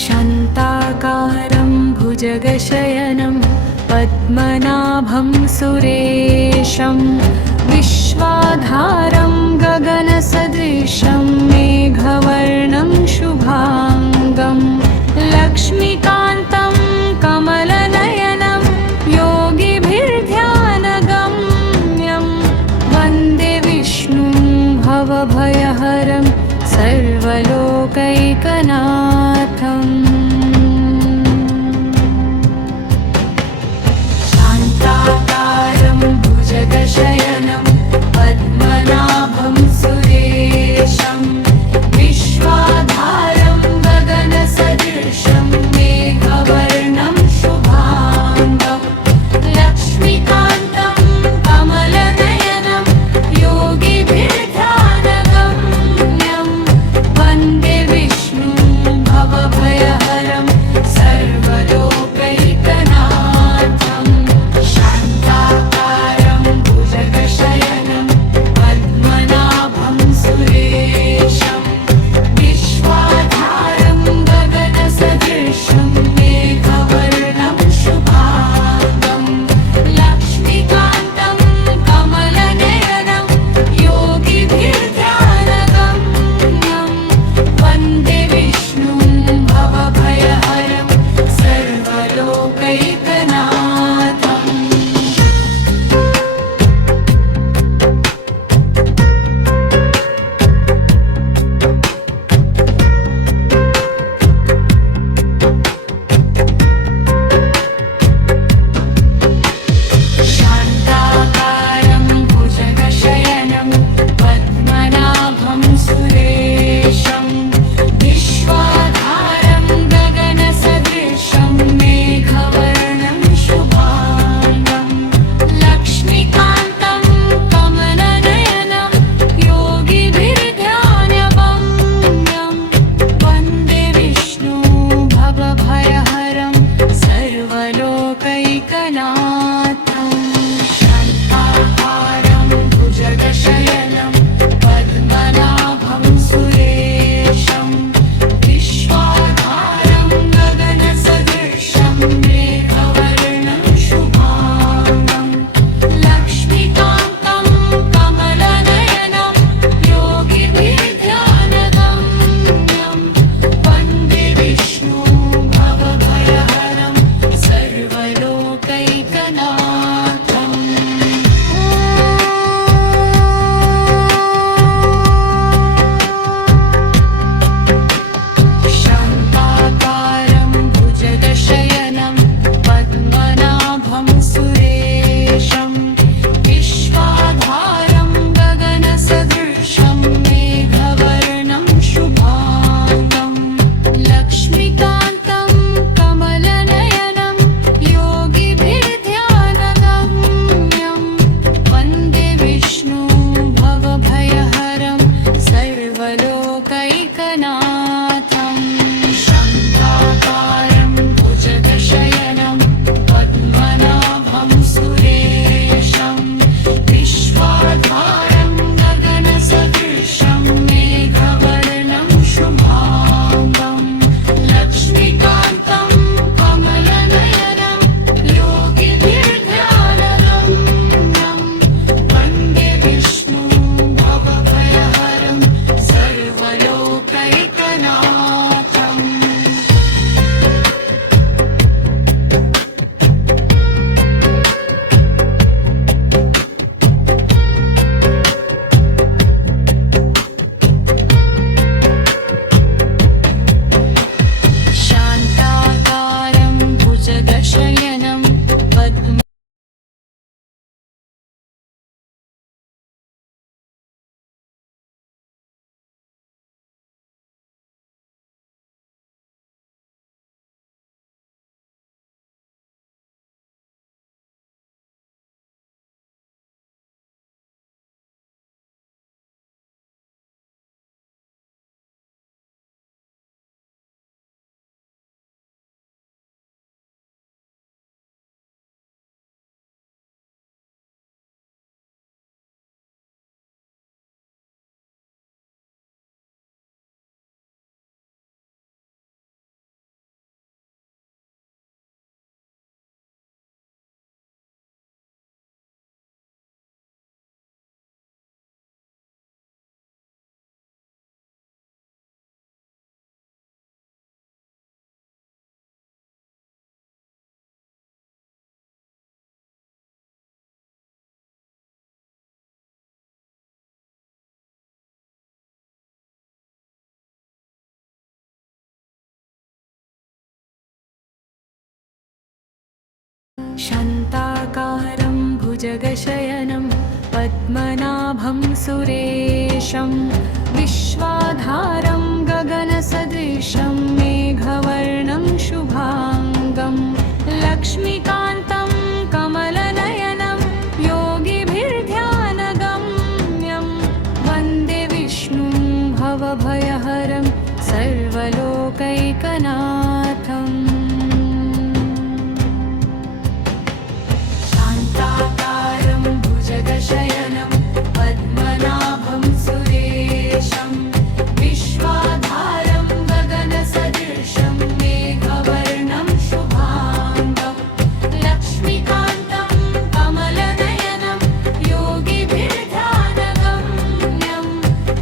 शान्ताकारं भुजगशयनं पद्मनाभं सुरेशं विश्वाधारं गगनसदृशं मेघवर्णं शुभाङ्गं लक्ष्मीकान्तं कमलनयनं योगिभिर्ध्यानगम्यं वन्दे विष्णुं भवभयहरं सर्वलोकैकनाथम्। शान्ताकारं भुजगशयनं पद्मनाभं सुरेशं विश्वाधारं गगनसदृशं शान्ताकारं भुजगशयनं पद्मनाभं सुरेशं विश्वाधारं गगनसदृशं मेघवर्णं शुभाङ्गं लक्ष्मीकान्तं कमलनयनं योगिभिर्ध्यानगम्यं वन्दे विष्णुं भवभयहरं सर्वलोकैकनाथम् शान्ताकारं भुजगशयनं पद्मनाभं सुरेशं विश्वाधारं गगनसदृशं मेघवर्णं शुभाङ्गं लक्ष्मीकान्तं कमलनयनं योगिभिर्ध्यानगम्यं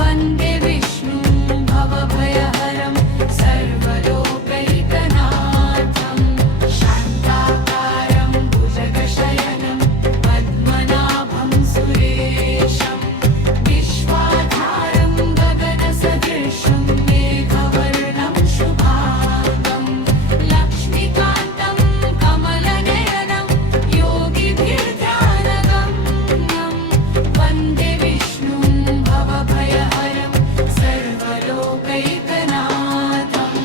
वन्दे विष्णुं भवभयहरं सर्वलोकैकनाथम् शान्ताकारं भुजगशयनं पद्मनाभं सुरेशं विश्वाधारं गगनसदृशं मेघवर्णं शुभाङ्गं लक्ष्मीकान्तं कमलनयनं योगिभिर्ध्यानगम्यं वन्दे विष्णुं भवभयहरं सर्वलोकैकनाथम्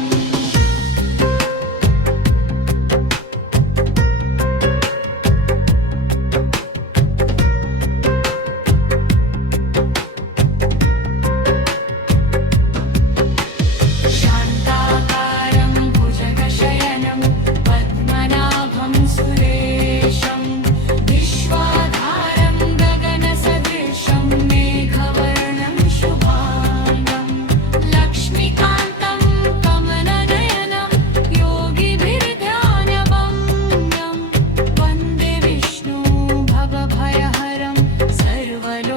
शान्ताकारं भुजगशयनं पद्मनाभं सुरेशं विश्वाधारं गगनसदृशं मेघवर्णं शुभाङ्गं लक्ष्मीकान्तं कमलनयनं योगिभिर्ध्यानगम्यं वन्दे विष्णुं भवभयहरं सर्वलोकैकनाथम्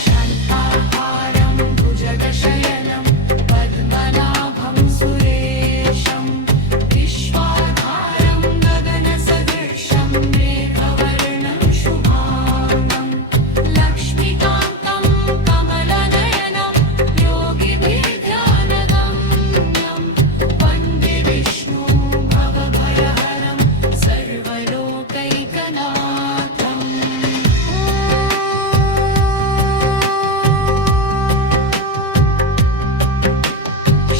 शान्ताकारं भुजगशयनं पद्मनाभं सुरेशं विश्वाधारं गगनसदृशं मेघवर्णं शुभाङ्गं लक्ष्मीकान्तं कमलनयनं योगिभिर्ध्यानगम्यं वन्दे विष्णुं भवभयहरं सर्वलोकैकनाथम्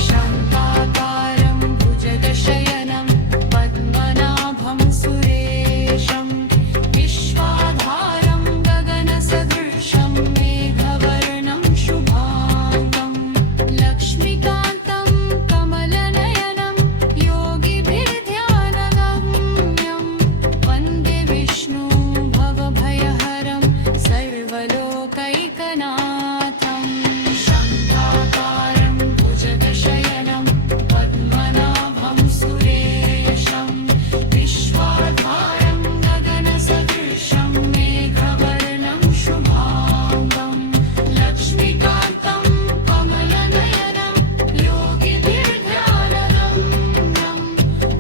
शान्ताकारं भुजगशयनं पद्मनाभं सुरेशं विश्वाधारं गगनसदृशं मेघवर्णं शुभाङ्गं लक्ष्मीकान्तं कमलनयनं योगिभिर्ध्यानगम्यं वन्दे विष्णुं भवभयहरं सर्वलोकैकनाथम् शान्ताकारं भुजगशयनं पद्मनाभं सुरेशं विश्वाधारं गगनसदृशं मेघवर्णं शुभाङ्गं लक्ष्मीकान्तं कमलनयनं योगिभिर्ध्यानगम्यं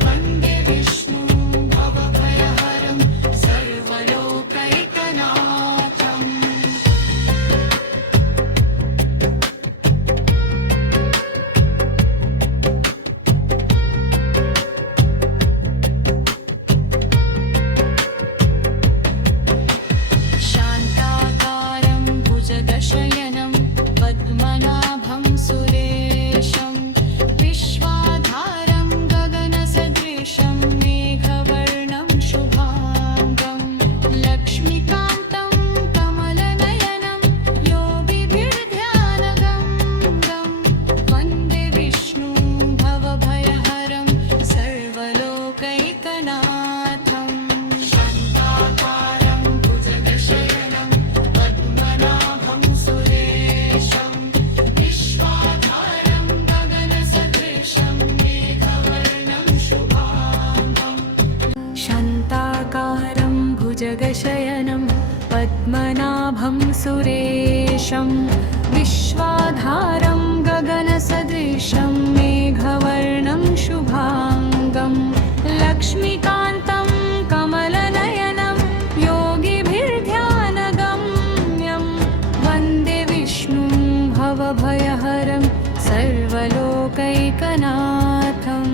वन्दे विष्णुं भवभयहरं सर्वलोकैकनाथम् शान्ताकारं भुजगशयनं पद्मनाभं सुरेशं विश्वाधारं गगनसदृशं मेघवर्णं शुभाङ्गं लक्ष्मीकान्तं कमलनयनं योगिभिर्ध्यानगम्यं वन्दे विष्णुं भवभयहरं सर्वलोकैकनाथम् शान्ताकारं भुजगशयनं पद्मनाभं सुरेशं विश्वाधारं गगनसदृशं मेघवर्णं शुभाङ्गं शान्ताकारं भुजगशयनं पद्मनाभं सुरेशं विश्वाधारं गगनसदृशं मेघवर्णं शुभाङ्गं लक्ष्मीकान्तं कमलनयनं योगिभिर्ध्यानगम्यं वन्दे विष्णुं भवभयहरं सर्वलोकैकनाथम्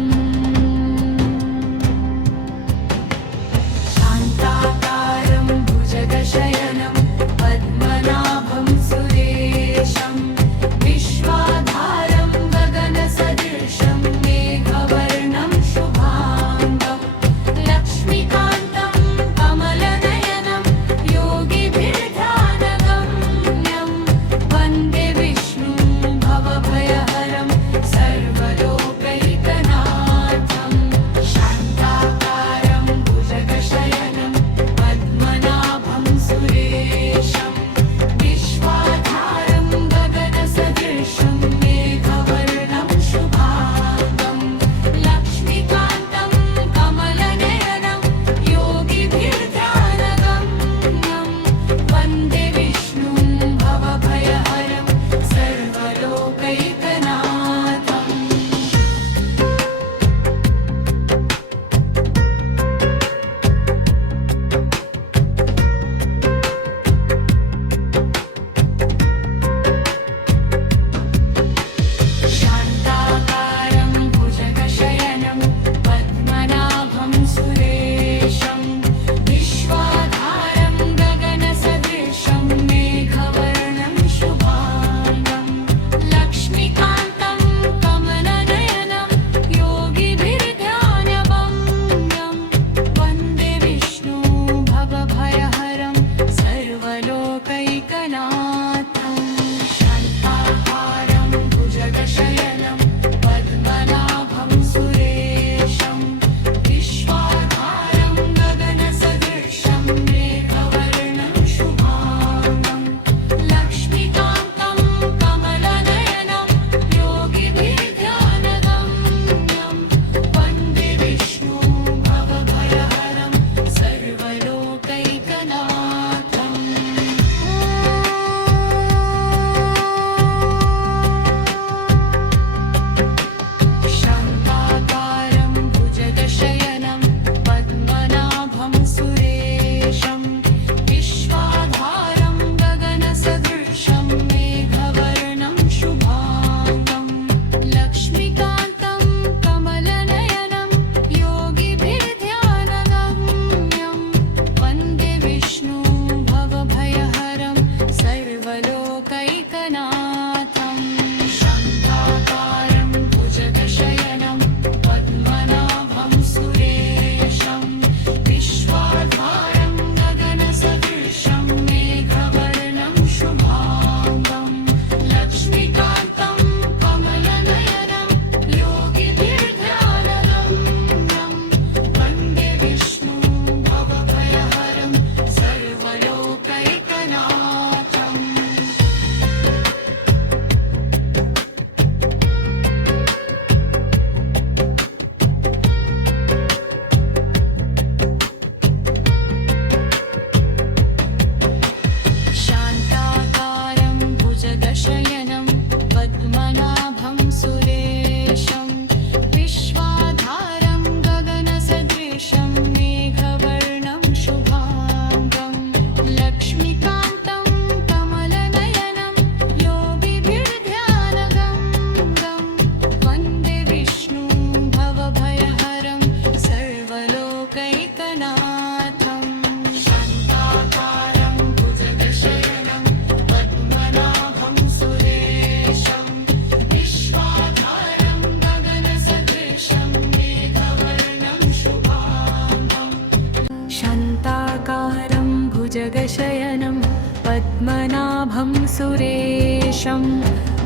सुरेशं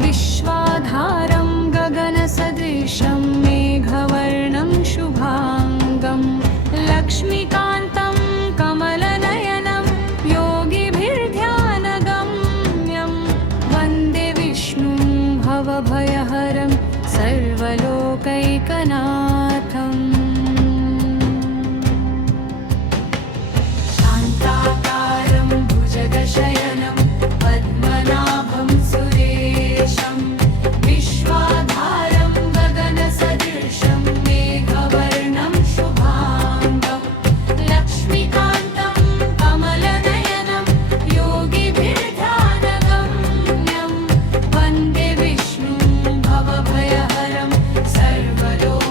विश्वाधारं गगनसदृशं मेघवर्णं शुभाङ्गं लक्ष्मीकान्तं कमलनयनं योगिभिर्ध्यानगम्यं वन्दे विष्णुं भवभयहरं सर्वलोकैकनाथम् शान्ताकारं भुजगशयनं पद्मनाभं सुरेशं विश्वाधारं गगनसदृशं मेघवर्णं शुभाङ्गं लक्ष्मीकान्तं कमलनयनं योगिभिर्ध्यानगम्यं वन्दे विष्णुं भवभयहरं सर्वलोकैकनाथं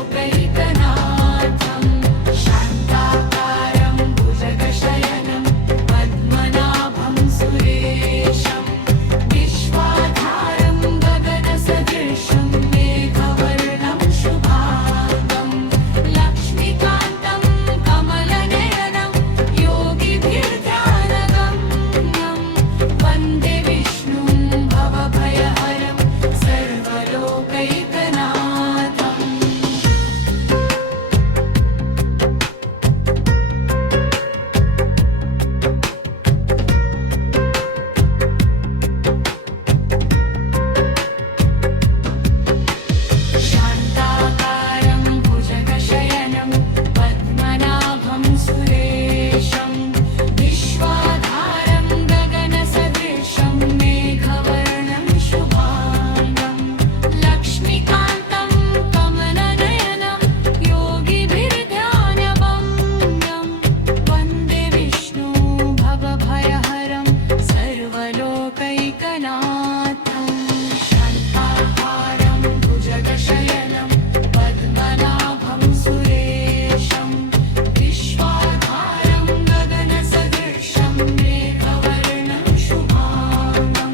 शान्ताकारं भुजगशयनं पद्मनाभं सुरेशं विश्वाधारं गगनसदृशं मेघवर्णं शुभाङ्गं लक्ष्मीकान्तं कमलनयनं योगिभिर्ध्यानगम्यं वन्दे विष्णुं भवभयहरं सर्वलोकैकनाथम् शान्ताकारं भुजगशयनं पद्मनाभं सुरेशं विश्वाधारं गगनसदृशं मेघवर्णं शुभाङ्गं लक्ष्मीकान्तं कमलनयनं योगिभिर्ध्यानगम्यं वन्दे विष्णुं भवभयहरं सर्वलोकैकनाथम् शान्ताकारं भुजगशयनं पद्मनाभं सुरेशं विश्वाधारं गगनसदृशं मेघवर्णं शुभाङ्गं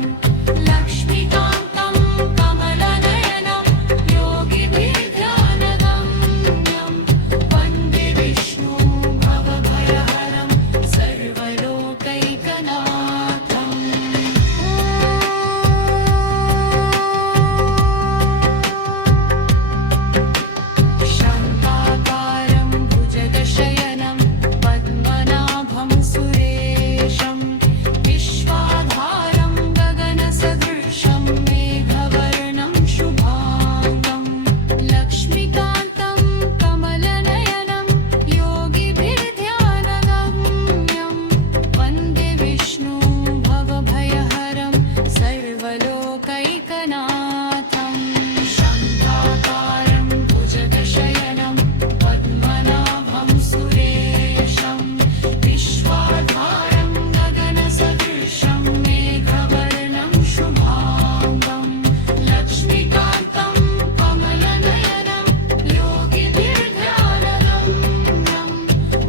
लक्ष्मीकान्तं कमलनयनं योगिभिर्ध्यानगम्यं वन्दे विष्णुं भवभयहरं सर्वलोकैकनाथम् शान्ताकारं भुजगशयनं पद्मनाभं सुरेशं विश्वाधारं गगनसदृशं मेघवर्णं शुभाङ्गं लक्ष्मीकान्तं कमलनयनं योगिभिर्ध्यानगम्यं वन्दे विष्णुं भवभयहरं सर्वलोकैकनाथम् शान्ताकारं भुजगशयनं पद्मनाभं सुरेशं विश्वाधारं गगनसदृशं मेघवर्णं शुभाङ्गं लक्ष्मीकान्तं कमलनयनं योगिभिर्ध्यानगम्यं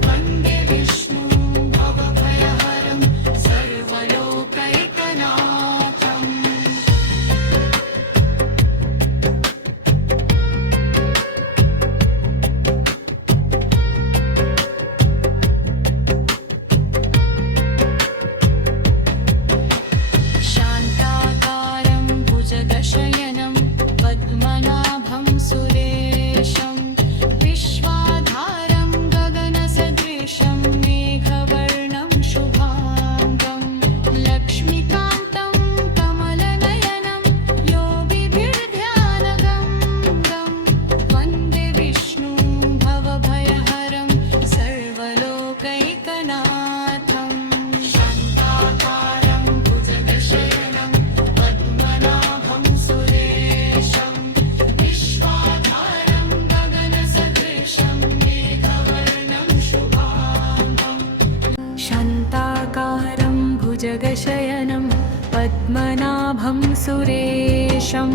वन्दे विष्णुं भवभयहरं सर्वलोकैकनाथम् शान्ताकारं भुजगशयनं पद्मनाभं सुरेशं विश्वाधारं गगनसदृशं मेघवर्णं शुभाङ्गं लक्ष्मीकान्तं कमलनयनं योगिभिर्ध्यानगम्यं वन्दे विष्णुं भवभयहरं सर्वलोकैकनाथम् शान्ताकारं भुजगशयनं पद्मनाभं सुरेशं विश्वाधारं गगनसदृशं मेघवर्णं शुभाङ्गं शान्ताकारं भुजगशयनं पद्मनाभं सुरेशं